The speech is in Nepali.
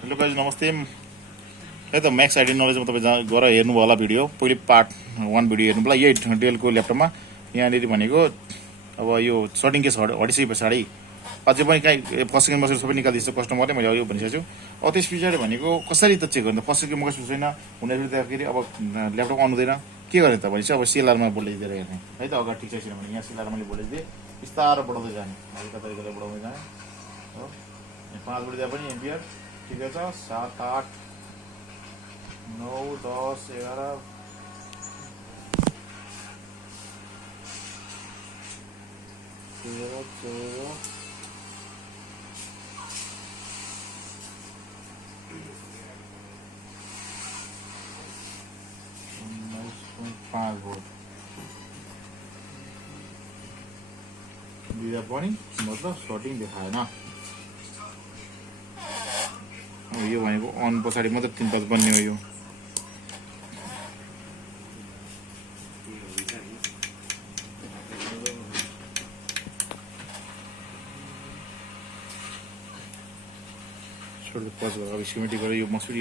हेलो गाइज नमस्ते है त म्याक्स आइडी नलेजमा तपाईँ जहाँ गएर हेर्नुभयो होला भिडियो पहिले पार्ट 1 भिडियो हेर्नु होला यही डेलको ल्यापटपमा यहाँनिर भनेको अब यो सर्टिङ केस हटिसके पछाडि अझै पनि कहीँ फर्स्ट सेकेन्ड बसेर सबै निकालिदिन्छ कस्टमरले मैले यो भनिसकेको छु। अब त्यस पछाडि भनेको कसरी त चेक गर्नु फर्स्ट सेकेन्ड मगाएको छैन हुँदाखेरि अब ल्यापटप आउनु हुँदैन के गर्ने त भनेपछि अब सिएलआरमा बोलाइदिएर हेर्ने है त अगाडि ठिक छैन भने यहाँ सिएलआरमा मैले बोलाइदिएँ बिस्तारो बढाउँदै जाने हल्का तरिकाले बढाउँदै जाने हो 5 बढिदिए पनि एम्पियर ठिकै छ 7 8 9 10 11 13 14 5 volt दिँदा पनि मतलब सर्टिङ देखाएन। यो भनेको अन पछाडि मात्रै 3-5 बन्ने हो यो छोड्दै पज गरेर अब स्किमेटिक गरेर यो मसुरी